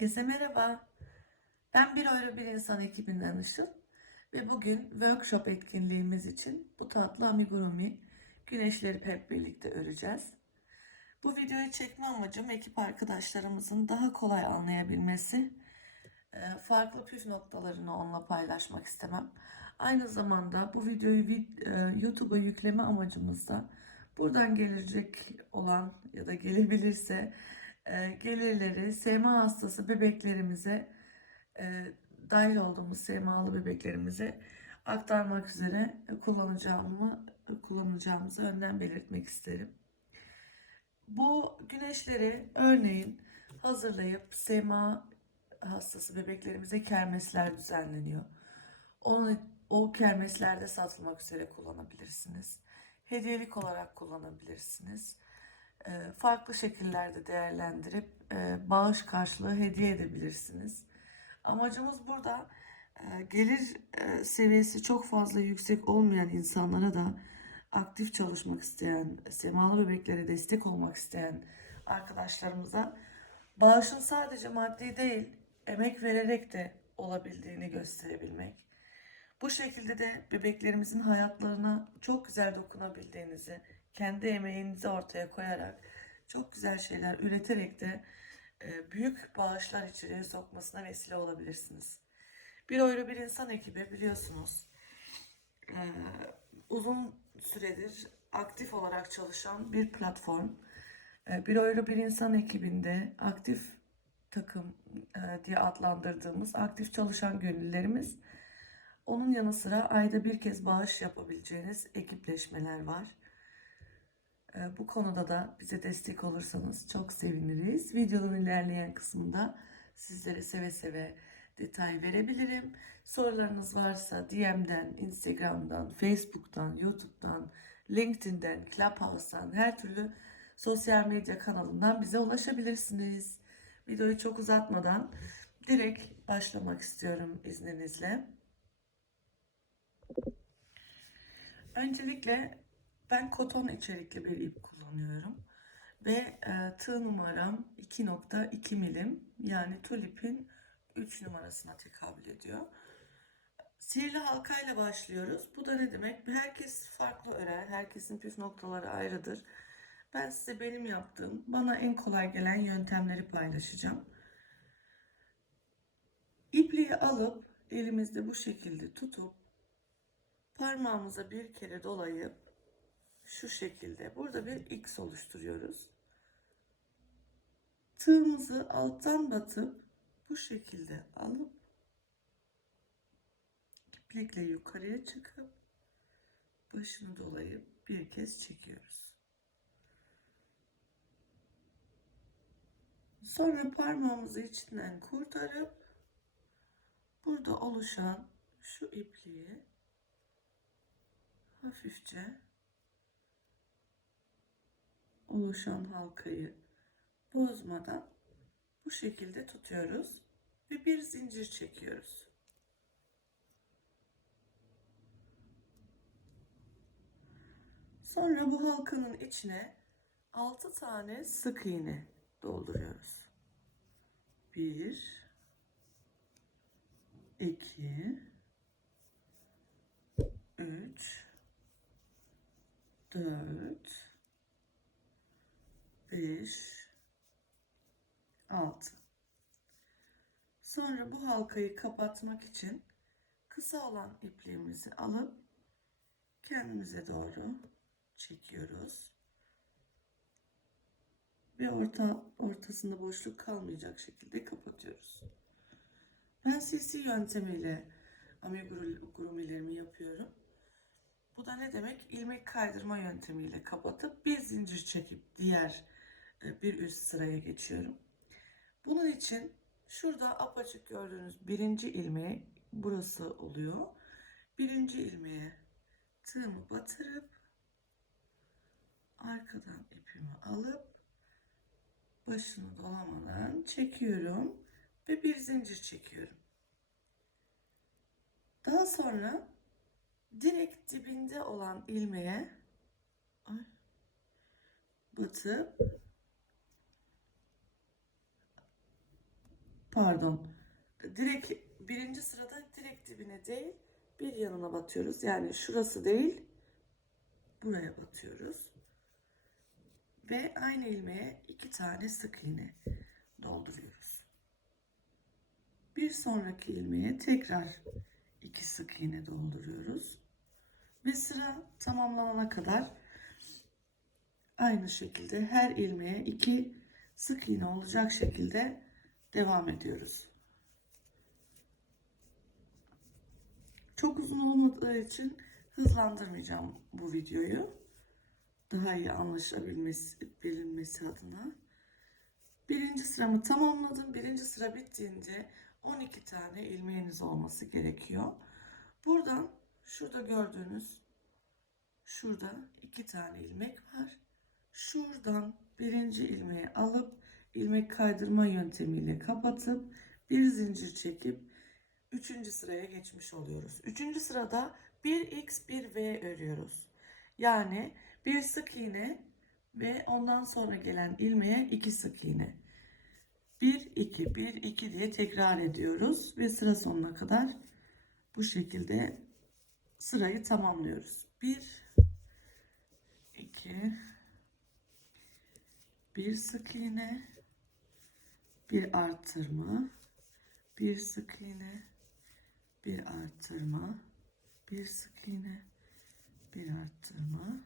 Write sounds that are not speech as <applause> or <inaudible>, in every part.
Herkese merhaba. Ben Bir Euro Bir İnsan ekibinden Işıl ve bugün workshop etkinliğimiz için bu tatlı amigurumi güneşleri hep birlikte öreceğiz. Bu videoyu çekme amacım ekip arkadaşlarımızın daha kolay anlayabilmesi, e, farklı püf noktalarını onunla paylaşmak istemem. Aynı zamanda bu videoyu vid- e, YouTube'a yükleme amacımız da buradan gelecek olan ya da gelebilirse gelirleri SMA hastası bebeklerimize e, dahil olduğumuz SMA'lı bebeklerimize aktarmak üzere kullanacağımı kullanacağımızı önden belirtmek isterim. Bu güneşleri örneğin hazırlayıp SMA hastası bebeklerimize kermesler düzenleniyor. Onu, o kermeslerde satılmak üzere kullanabilirsiniz. Hediyelik olarak kullanabilirsiniz. E, farklı şekillerde değerlendirip e, bağış karşılığı hediye edebilirsiniz. Amacımız burada e, gelir seviyesi çok fazla yüksek olmayan insanlara da aktif çalışmak isteyen, semalı bebeklere destek olmak isteyen arkadaşlarımıza bağışın sadece maddi değil, emek vererek de olabildiğini gösterebilmek. Bu şekilde de bebeklerimizin hayatlarına çok güzel dokunabildiğinizi, kendi emeğinizi ortaya koyarak, çok güzel şeyler üreterek de e, büyük bağışlar içeriye sokmasına vesile olabilirsiniz. Bir Euro Bir İnsan ekibi biliyorsunuz e, uzun süredir aktif olarak çalışan bir platform. E, Bir Euro Bir İnsan ekibinde aktif takım diye adlandırdığımız aktif çalışan gönüllülerimiz onun yanı sıra ayda bir kez bağış yapabileceğiniz ekipleşmeler var. Ee, Bu konuda da bize destek olursanız çok seviniriz. Videonun ilerleyen kısmında sizlere seve seve detay verebilirim. Sorularınız varsa DM'den, Instagram'dan, Facebook'tan, YouTube'dan, LinkedIn'den, Clubhouse'dan her türlü sosyal medya kanalından bize ulaşabilirsiniz. Videoyu çok uzatmadan direkt başlamak istiyorum izninizle. Öncelikle ben koton içerikli bir ip kullanıyorum. Ve e, tığ numaram 2.2 milim yani tulipin 3 numarasına tekabül ediyor. Sihirli halkayla başlıyoruz. Bu da ne demek? Herkes farklı örer. Herkesin püf noktaları ayrıdır. Ben size benim yaptığım, bana en kolay gelen yöntemleri paylaşacağım. İpliği alıp elimizde bu şekilde tutup parmağımıza bir kere dolayıp şu şekilde burada bir X oluşturuyoruz. Tığımızı alttan batıp bu şekilde alıp iplikle yukarıya çıkıp başını dolayıp bir kez çekiyoruz. Sonra parmağımızı içinden kurtarıp burada oluşan şu ipliği hafifçe oluşan halkayı bozmadan bu şekilde tutuyoruz ve bir zincir çekiyoruz. Sonra bu halkanın içine 6 tane sık iğne dolduruyoruz. 1 2 3 4 5 6 Sonra bu halkayı kapatmak için kısa olan ipliğimizi alıp kendimize doğru çekiyoruz. Ve orta ortasında boşluk kalmayacak şekilde kapatıyoruz. Ben CC yöntemiyle amigurumilerimi yapıyorum. Bu da ne demek? İlmek kaydırma yöntemiyle kapatıp bir zincir çekip diğer bir üst sıraya geçiyorum. Bunun için şurada apaçık gördüğünüz birinci ilmeğe burası oluyor. Birinci ilmeğe tığımı batırıp arkadan ipimi alıp başını dolamadan çekiyorum ve bir zincir çekiyorum. Daha sonra direkt dibinde olan ilmeğe batıp pardon direkt birinci sırada direkt dibine değil bir yanına batıyoruz. Yani şurası değil buraya batıyoruz. Ve aynı ilmeğe iki tane sık iğne dolduruyoruz. Bir sonraki ilmeğe tekrar iki sık iğne dolduruyoruz. Ve sıra tamamlanana kadar aynı şekilde her ilmeğe iki sık iğne olacak şekilde devam ediyoruz. Çok uzun olmadığı için hızlandırmayacağım bu videoyu. Daha iyi anlaşabilmesi bilinmesi adına. Birinci sıramı tamamladım. Birinci sıra bittiğinde 12 tane ilmeğiniz olması gerekiyor. Buradan şurada gördüğünüz şurada iki tane ilmek var. Şuradan birinci ilmeği alıp ilmek kaydırma yöntemiyle kapatıp bir zincir çekip üçüncü sıraya geçmiş oluyoruz. Üçüncü sırada bir x bir v örüyoruz. Yani bir sık iğne ve ondan sonra gelen ilmeğe iki sık iğne. 1 2 1 2 diye tekrar ediyoruz ve sıra sonuna kadar bu şekilde sırayı tamamlıyoruz. 1 2 bir sık iğne bir artırma bir sık iğne bir artırma bir sık iğne bir arttırma.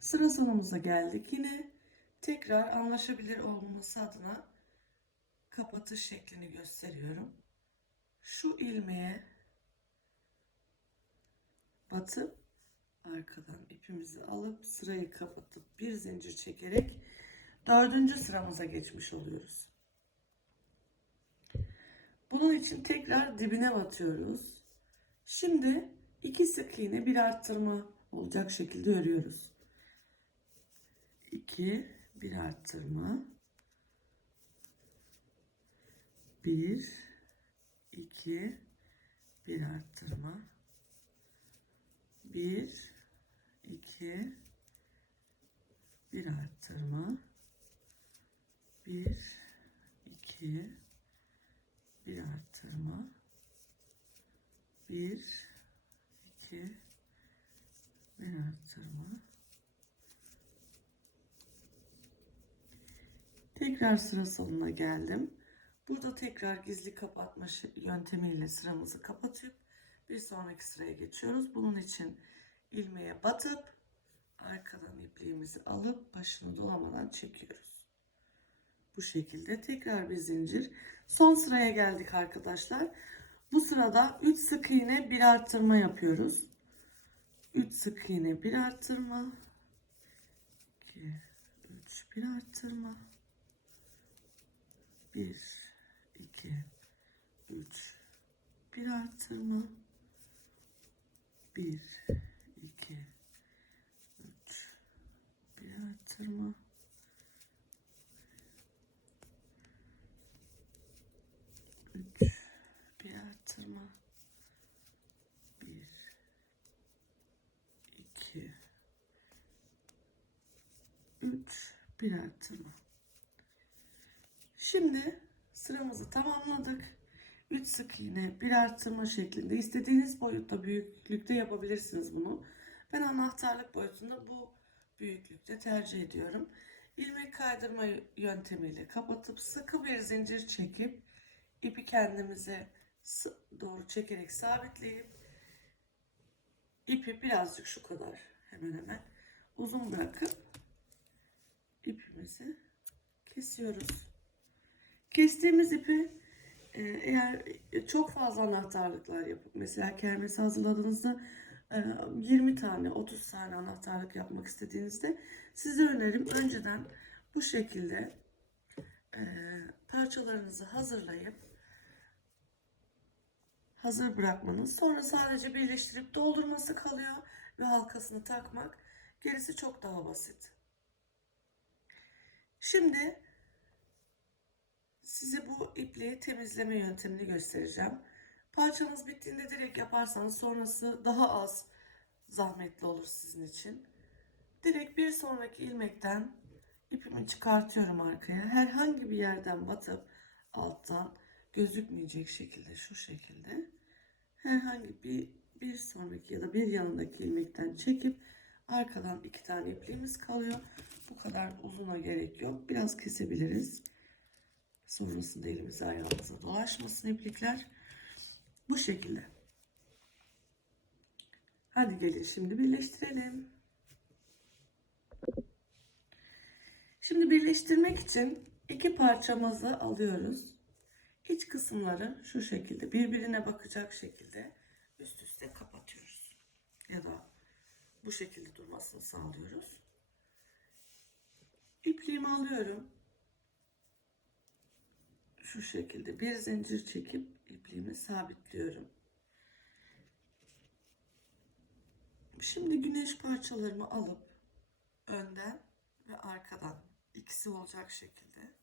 Sıra sonumuza geldik. Yine tekrar anlaşabilir olması adına kapatış şeklini gösteriyorum. Şu ilmeğe batıp arkadan ipimizi alıp sırayı kapatıp bir zincir çekerek dördüncü sıramıza geçmiş oluyoruz. Bunun için tekrar dibine batıyoruz. Şimdi iki sık iğne bir arttırma olacak şekilde örüyoruz. 2 bir arttırma 1 2 bir arttırma 1 2 bir arttırma. 1 2 bir arttırma. 1 2 bir arttırma. Tekrar sıra sonuna geldim. Burada tekrar gizli kapatma yöntemiyle sıramızı kapatıp bir sonraki sıraya geçiyoruz. Bunun için ilmeğe batıp arkadan ipliğimizi alıp başını dolamadan çekiyoruz. Bu şekilde tekrar bir zincir. Son sıraya geldik arkadaşlar. Bu sırada 3 sık iğne bir arttırma yapıyoruz. 3 sık iğne bir arttırma. 2 3 bir arttırma. 1 2 3 bir arttırma. 1 2 3 bir arttırma 3 bir arttırma 1 2 3 bir arttırma Şimdi sıramızı tamamladık. 3 sık iğne bir arttırma şeklinde. İstediğiniz boyutta büyüklükte yapabilirsiniz bunu. Ben anahtarlık boyutunda bu büyüklükte tercih ediyorum. İlmek kaydırma yöntemiyle kapatıp sıkı bir zincir çekip ipi kendimize doğru çekerek sabitleyip ipi birazcık şu kadar hemen hemen uzun bırakıp ipimizi kesiyoruz. Kestiğimiz ipi e, eğer çok fazla anahtarlıklar yapıp mesela kermes hazırladığınızda 20 tane 30 tane anahtarlık yapmak istediğinizde size önerim önceden bu şekilde parçalarınızı hazırlayıp hazır bırakmanız sonra sadece birleştirip doldurması kalıyor ve halkasını takmak gerisi çok daha basit. Şimdi size bu ipliği temizleme yöntemini göstereceğim. Parçanız bittiğinde direkt yaparsanız sonrası daha az zahmetli olur sizin için. Direkt bir sonraki ilmekten ipimi çıkartıyorum arkaya. Herhangi bir yerden batıp alttan gözükmeyecek şekilde şu şekilde herhangi bir bir sonraki ya da bir yanındaki ilmekten çekip arkadan iki tane ipliğimiz kalıyor. Bu kadar uzuna gerek yok. Biraz kesebiliriz. Sonrasında elimize ayağımıza dolaşmasın iplikler. Bu şekilde. Hadi gelin şimdi birleştirelim. Şimdi birleştirmek için iki parçamızı alıyoruz. İç kısımları şu şekilde birbirine bakacak şekilde üst üste kapatıyoruz. Ya da bu şekilde durmasını sağlıyoruz. İpliğimi alıyorum. Şu şekilde bir zincir çekip ipliğimi sabitliyorum. Şimdi güneş parçalarımı alıp önden ve arkadan ikisi olacak şekilde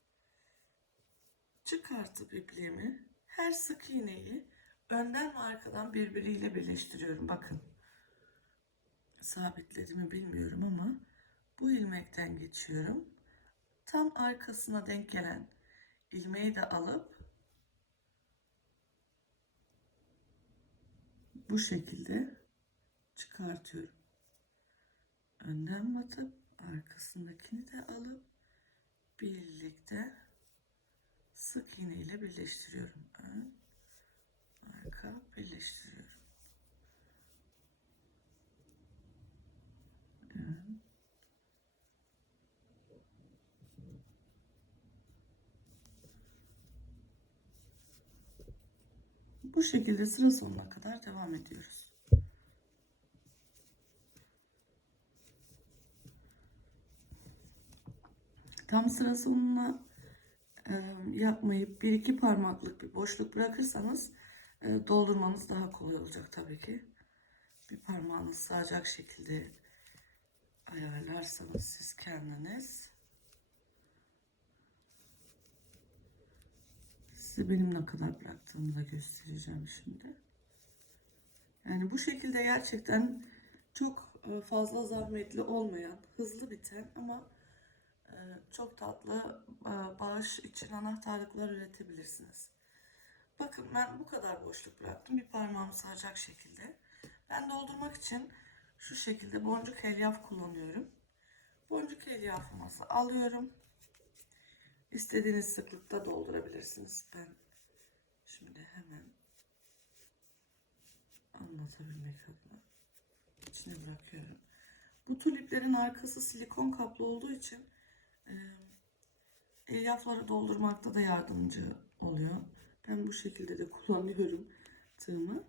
çıkartıp ipliğimi her sık iğneyi önden ve arkadan birbiriyle birleştiriyorum. Bakın sabitlediğimi bilmiyorum ama bu ilmekten geçiyorum. Tam arkasına denk gelen ilmeği de alıp bu şekilde çıkartıyorum. Önden batıp arkasındakini de alıp birlikte sık iğne ile birleştiriyorum. Ön, arka birleştiriyorum. Ön. Bu şekilde sıra sonuna kadar devam ediyoruz. Tam sıra sonuna e, yapmayıp bir iki parmaklık bir boşluk bırakırsanız e, doldurmanız daha kolay olacak tabii ki. Bir parmağınız sığacak şekilde ayarlarsanız siz kendiniz size benim ne kadar bıraktığımı da göstereceğim şimdi. Yani bu şekilde gerçekten çok e, fazla zahmetli olmayan, hızlı biten ama e, çok tatlı e, bağış için anahtarlıklar üretebilirsiniz. Bakın ben bu kadar boşluk bıraktım. Bir parmağımı sığacak şekilde. Ben doldurmak için şu şekilde boncuk elyaf kullanıyorum. Boncuk elyafımızı alıyorum. İstediğiniz sıklıkta doldurabilirsiniz. Ben şimdi hemen anlatabilmek adına içine bırakıyorum. Bu tuliplerin arkası silikon kaplı olduğu için e, elyafları doldurmakta da yardımcı oluyor. Ben bu şekilde de <laughs> kullanıyorum tığımı.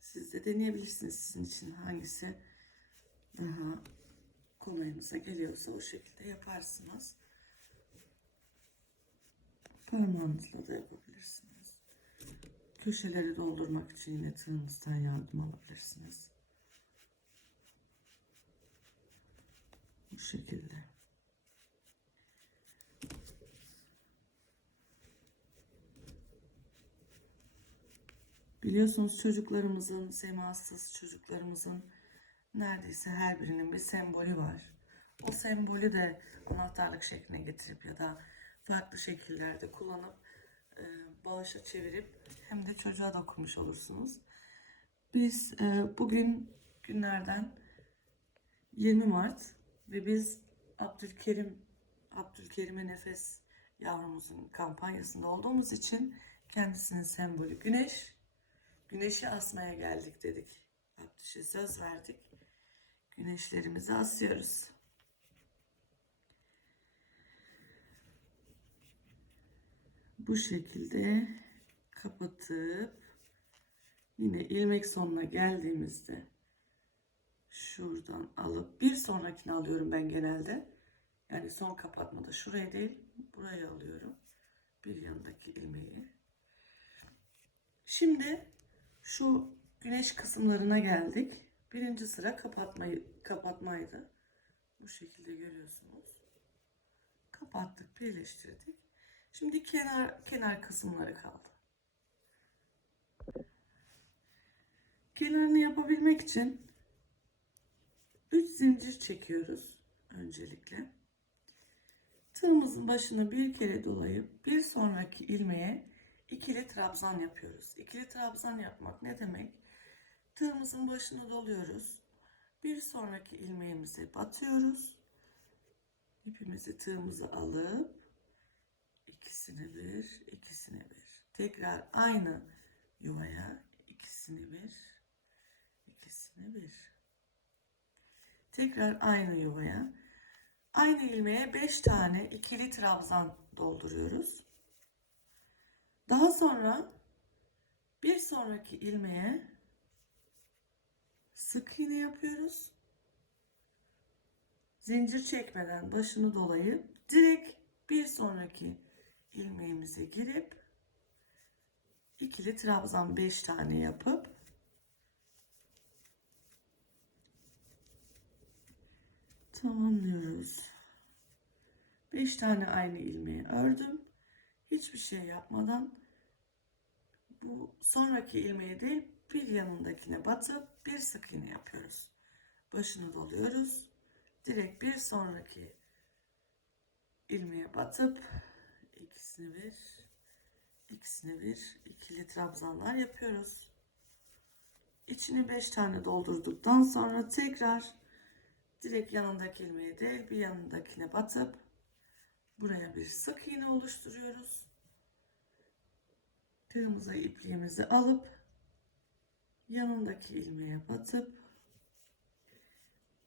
Siz de deneyebilirsiniz sizin için hangisi daha kolayınıza geliyorsa o şekilde yaparsınız. Parmağınızla da yapabilirsiniz. Köşeleri doldurmak için yine tığınızdan yardım alabilirsiniz. Bu şekilde. Biliyorsunuz çocuklarımızın, semasız çocuklarımızın neredeyse her birinin bir sembolü var. O sembolü de anahtarlık şekline getirip ya da farklı şekillerde kullanıp e, bağışa çevirip hem de çocuğa dokumuş olursunuz. Biz e, bugün günlerden 20 Mart ve biz Abdülkerim Abdülkerim'e Nefes yavrumuzun kampanyasında olduğumuz için kendisinin sembolü güneş. Güneşi asmaya geldik dedik. Abdüş'e söz verdik. Güneşlerimizi asıyoruz. Bu şekilde kapatıp yine ilmek sonuna geldiğimizde şuradan alıp bir sonrakini alıyorum ben genelde. Yani son kapatmada şuraya değil buraya alıyorum. Bir yanındaki ilmeği. Şimdi şu güneş kısımlarına geldik. Birinci sıra kapatmayı kapatmaydı. Bu şekilde görüyorsunuz. Kapattık, birleştirdik. Şimdi kenar kenar kısımları kaldı. Kenarını yapabilmek için 3 zincir çekiyoruz öncelikle. Tığımızın başını bir kere dolayıp bir sonraki ilmeğe ikili trabzan yapıyoruz. İkili trabzan yapmak ne demek? Tığımızın başını doluyoruz. Bir sonraki ilmeğimize batıyoruz. İpimizi tığımızı alıp ikisini bir, ikisini bir. Tekrar aynı yuvaya ikisini bir, ikisini bir. Tekrar aynı yuvaya. Aynı ilmeğe 5 tane ikili trabzan dolduruyoruz. Daha sonra bir sonraki ilmeğe sık iğne yapıyoruz. Zincir çekmeden başını dolayıp direkt bir sonraki ilmeğimize girip ikili trabzan 5 tane yapıp tamamlıyoruz. 5 tane aynı ilmeği ördüm. Hiçbir şey yapmadan bu sonraki ilmeği değil bir yanındakine batıp bir sık iğne yapıyoruz. Başını doluyoruz. Direkt bir sonraki ilmeğe batıp ikisini bir ikisini bir ikili trabzanlar yapıyoruz. İçini 5 tane doldurduktan sonra tekrar direkt yanındaki ilmeğe değil bir yanındakine batıp buraya bir sık iğne oluşturuyoruz. Tığımıza ipliğimizi alıp yanındaki ilmeğe batıp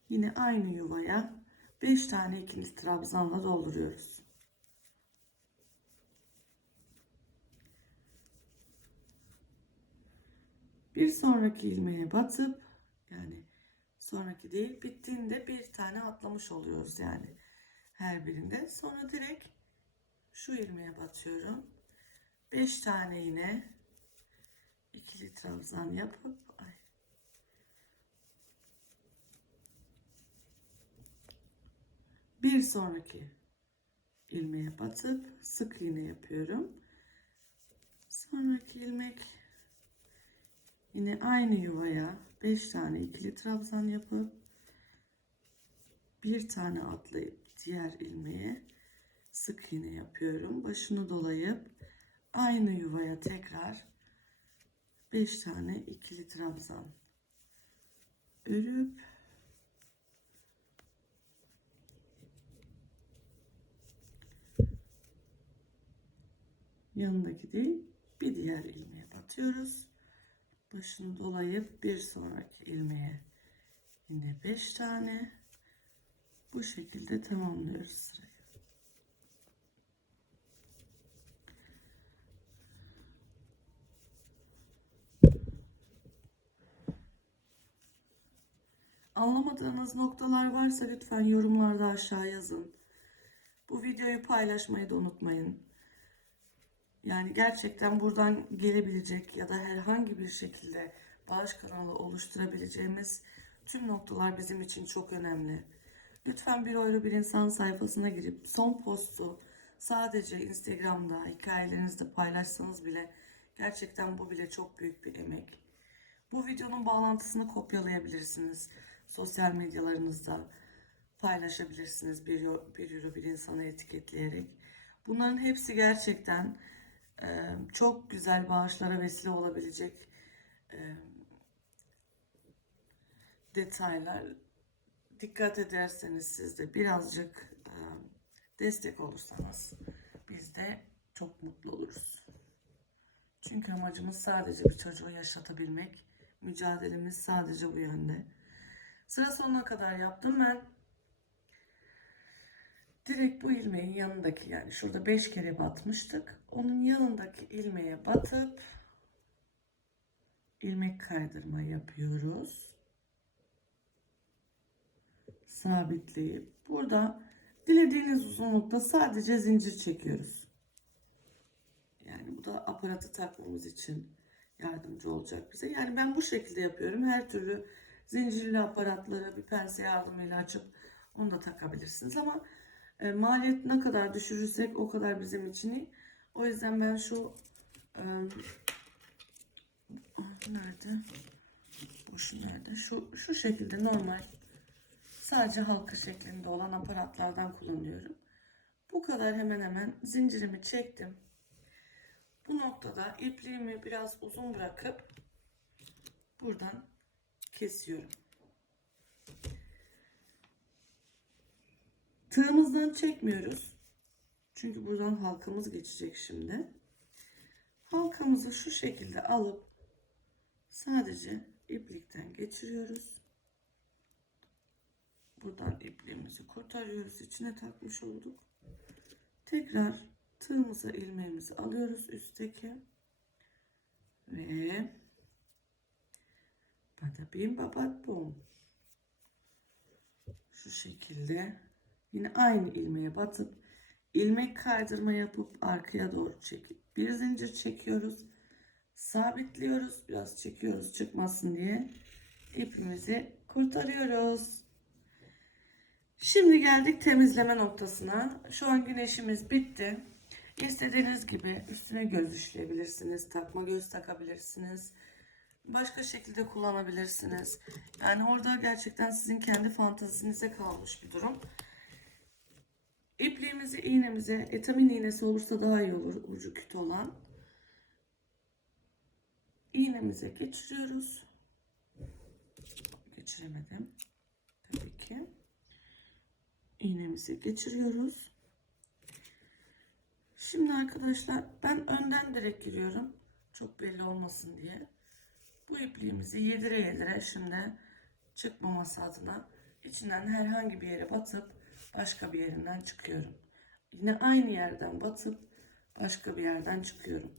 yine aynı yuvaya 5 tane ikili trabzanla dolduruyoruz. Bir sonraki ilmeğe batıp yani sonraki değil bittiğinde bir tane atlamış oluyoruz yani her birinde. Sonra direkt şu ilmeğe batıyorum. 5 tane yine ikili trabzan yapıp ay, bir sonraki ilmeğe batıp sık iğne yapıyorum. Sonraki ilmek yine aynı yuvaya 5 tane ikili trabzan yapıp bir tane atlayıp diğer ilmeğe sık iğne yapıyorum. Başını dolayıp aynı yuvaya tekrar 5 tane ikili trabzan örüp yanındaki değil bir diğer ilmeğe batıyoruz. Başını dolayıp bir sonraki ilmeğe yine 5 tane bu şekilde tamamlıyoruz sırayı. Anlamadığınız noktalar varsa lütfen yorumlarda aşağı yazın. Bu videoyu paylaşmayı da unutmayın. Yani gerçekten buradan gelebilecek ya da herhangi bir şekilde bağış kanalı oluşturabileceğimiz tüm noktalar bizim için çok önemli. Lütfen bir Euro Bir İnsan sayfasına girip son postu sadece Instagram'da hikayelerinizde paylaşsanız bile gerçekten bu bile çok büyük bir emek. Bu videonun bağlantısını kopyalayabilirsiniz. Sosyal medyalarınızda paylaşabilirsiniz bir, bir Euro Bir İnsanı etiketleyerek. Bunların hepsi gerçekten çok güzel bağışlara vesile olabilecek detaylar. Dikkat ederseniz siz de birazcık destek olursanız biz de çok mutlu oluruz. Çünkü amacımız sadece bir çocuğu yaşatabilmek. Mücadelemiz sadece bu yönde. Sıra sonuna kadar yaptım ben. Direkt bu ilmeğin yanındaki yani şurada 5 kere batmıştık. Onun yanındaki ilmeğe batıp ilmek kaydırma yapıyoruz. Sabitleyip burada dilediğiniz uzunlukta sadece zincir çekiyoruz. Yani bu da aparatı takmamız için yardımcı olacak bize. Yani ben bu şekilde yapıyorum. Her türlü zincirli aparatları bir pense yardımıyla açıp onu da takabilirsiniz ama e, maliyet ne kadar düşürürsek o kadar bizim için iyi. O yüzden ben şu e, nerede? Bu şu nerede? Şu şu şekilde normal sadece halka şeklinde olan aparatlardan kullanıyorum. Bu kadar hemen hemen zincirimi çektim. Bu noktada ipliğimi biraz uzun bırakıp buradan kesiyorum. Tığımızdan çekmiyoruz. Çünkü buradan halkamız geçecek şimdi. Halkamızı şu şekilde alıp sadece iplikten geçiriyoruz. Buradan ipliğimizi kurtarıyoruz. İçine takmış olduk. Tekrar tığımıza ilmeğimizi alıyoruz üstteki. Ve bada bim babat bum. Şu şekilde yine aynı ilmeğe batıp ilmek kaydırma yapıp arkaya doğru çekip bir zincir çekiyoruz. Sabitliyoruz. Biraz çekiyoruz çıkmasın diye. ipimizi kurtarıyoruz. Şimdi geldik temizleme noktasına. Şu an güneşimiz bitti. İstediğiniz gibi üstüne göz işleyebilirsiniz. Takma göz takabilirsiniz. Başka şekilde kullanabilirsiniz. Yani orada gerçekten sizin kendi fantazinize kalmış bir durum. İpliğimizi iğnemize, etamin iğnesi olursa daha iyi olur ucu küt olan. İğnemize geçiriyoruz. Geçiremedim. Tabii ki. İğnemizi geçiriyoruz. Şimdi arkadaşlar ben önden direkt giriyorum. Çok belli olmasın diye. Bu ipliğimizi yedire yedire şimdi çıkmaması adına içinden herhangi bir yere batıp başka bir yerinden çıkıyorum. Yine aynı yerden batıp başka bir yerden çıkıyorum.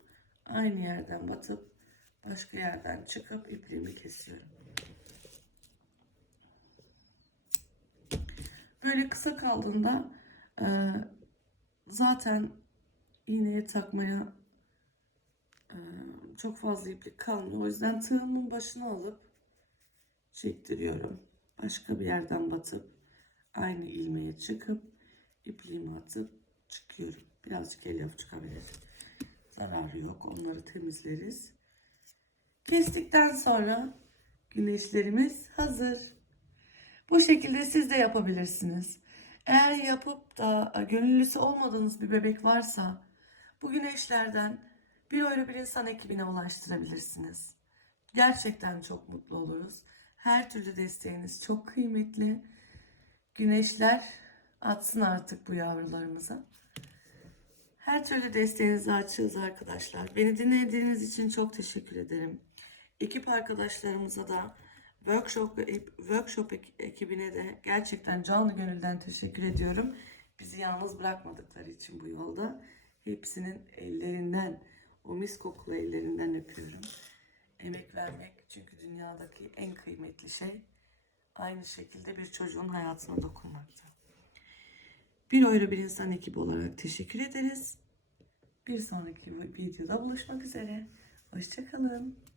Aynı yerden batıp başka yerden çıkıp ipliğimi kesiyorum. Böyle kısa kaldığında e, zaten iğneye takmaya e, çok fazla iplik kalmıyor. O yüzden tığımın başına alıp çektiriyorum. Başka bir yerden batıp aynı ilmeğe çıkıp ipliğimi atıp çıkıyorum. Birazcık elyaf çıkabilir. Zararı yok. Onları temizleriz. Kestikten sonra güneşlerimiz hazır. Bu şekilde siz de yapabilirsiniz. Eğer yapıp da gönüllüsü olmadığınız bir bebek varsa bu güneşlerden bir öyle bir insan ekibine ulaştırabilirsiniz. Gerçekten çok mutlu oluruz. Her türlü desteğiniz çok kıymetli. Güneşler atsın artık bu yavrularımıza. Her türlü desteğinizi açığız arkadaşlar. Beni dinlediğiniz için çok teşekkür ederim. Ekip arkadaşlarımıza da workshop workshop ek- ekibine de gerçekten canlı gönülden teşekkür ediyorum. Bizi yalnız bırakmadıkları için bu yolda. Hepsinin ellerinden, o mis kokulu ellerinden öpüyorum. Emek vermek çünkü dünyadaki en kıymetli şey aynı şekilde bir çocuğun hayatına dokunmakta. Bir öyle bir insan ekibi olarak teşekkür ederiz. Bir sonraki videoda buluşmak üzere. Hoşçakalın.